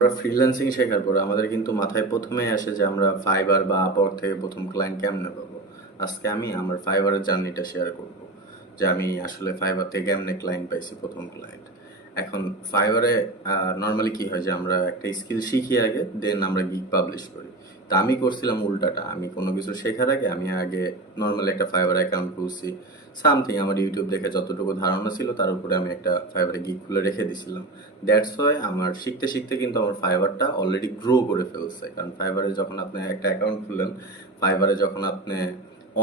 আমরা ফ্রিল্যান্সিং শেখার পরে আমাদের কিন্তু মাথায় প্রথমেই আসে যে আমরা ফাইবার বা আপওয়ার্ক থেকে প্রথম ক্লায়েন্ট কেমনে পাবো। আজকে আমি আমার ফাইবারের জার্নিটা শেয়ার করব, যে আমি আসলে ফাইবার থেকে কেমনে ক্লায়েন্ট পাইছি, প্রথম ক্লায়েন্ট। এখন ফাইবারে নর্মালি কি হয় যে আমরা একটা স্কিল শিখি আগে, দেন আমরা গিগ পাবলিশ করি। তা আমি করছিলাম উল্টাটা, আমি কোনো কিছু শেখার আগে আমি আগে নর্মালি একটা ফাইবার অ্যাকাউন্ট খুলছি। সামথিং আমার ইউটিউব দেখে যতটুকু ধারণা ছিল তার উপরে আমি একটা ফাইবারে গিগ খুলে রেখে দিছিলাম। দ্যাটস ওয়াই আমার শিখতে শিখতে কিন্তু আমার ফাইবারটা অলরেডি গ্রো করে ফেলছে। কারণ ফাইবারে যখন আপনি একটা অ্যাকাউন্ট খুললেন, ফাইবারে যখন আপনি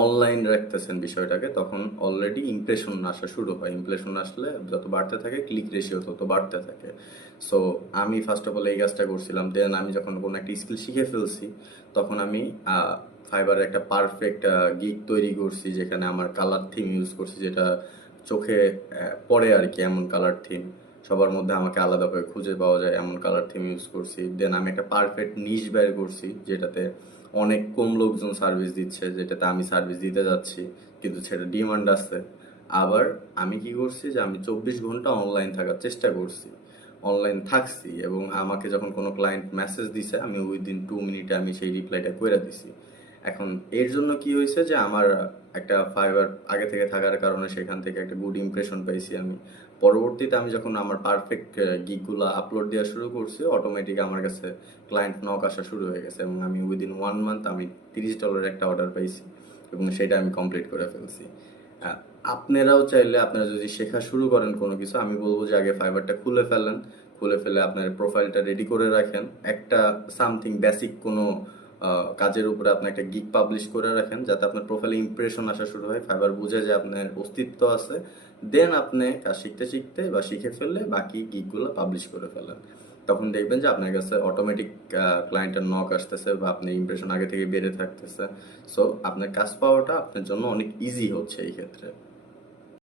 অনলাইন রাখতেছেন বিষয়টাকে, তখন অলরেডি ইমপ্রেশন আসা শুরু হয়। ইমপ্রেশন আসলে যত বাড়তে থাকে, ক্লিক রেশিও তত বাড়তে থাকে। সো আমি ফার্স্ট অফ অল এই কাজটা করছিলাম। দেন আমি যখন কোনো একটা স্কিল শিখে ফেলছি, তখন আমি ফাইবারে একটা পারফেক্ট গিগ তৈরি করছি, যেখানে আমার কালার থিম ইউজ করছি, যেটা চোখে পড়ে আর কি, এমন কালার থিম সবার মধ্যে আমাকে আলাদাভাবে খুঁজে পাওয়া যায়, এমন কালার থিম ইউজ করছি। দেন আমি একটা পারফেক্ট নিশ বের করছি, যেটাতে অনেক কম লোকজন সার্ভিস দিচ্ছে, যেটাতে আমি সার্ভিস দিতে যাচ্ছি, কিন্তু সেটা ডিমান্ড আছে। আবার আমি কি করছি যে আমি 24 ঘন্টা অনলাইন থাকার চেষ্টা করছি, অনলাইন থাকছি, এবং আমাকে যখন কোনো ক্লায়েন্ট মেসেজ দিছে আমি উইদিন 2 মিনিটে আমি সেই রিপ্লাইটা করে দিছি। এখন এর জন্য কি হয়েছে যে আমার একটা ফাইবার আগে থেকে থাকার কারণে সেখান থেকে একটা গুড ইমপ্রেশন পাইছি আমি। পরবর্তীতে আমি যখন আমার পারফেক্ট গিগগুলো আপলোড দেওয়া শুরু করছি, অটোমেটিক আমার কাছে ক্লায়েন্ট নক আসা শুরু হয়ে গেছে, এবং আমি উইদিন 1 মান্থ আমি $30 একটা অর্ডার পাইছি, এবং সেটা আমি কমপ্লিট করে ফেলছি। আহ, আপনারাও চাইলে, আপনারা যদি শেখা শুরু করেন কোনো কিছু, আমি বলবো যে আগে ফাইবারটা খুলে ফেলেন। খুলে ফেলে আপনার প্রোফাইলটা রেডি করে রাখেন, একটা সামথিং বেসিক কোনো কাজের উপরে আপনি একটা গিগ পাবলিশ করে রাখেন, যাতে আপনার প্রোফাইলে ইমপ্রেশন আসা শুরু হয়, ফাইবার বুঝে যে আপনার অস্তিত্ব আছে। দেন আপনি কাজ শিখতে শিখতে বা শিখে ফেললে বাকি গিগগুলো পাবলিশ করে ফেলেন। তখন দেখবেন যে আপনার কাছে অটোমেটিক ক্লায়েন্টের নক আসতেছে, বা আপনার ইমপ্রেশন আগে থেকে বেড়ে থাকতেছে। সো আপনার কাজ পাওয়াটা আপনার জন্য অনেক ইজি হচ্ছে এই ক্ষেত্রে।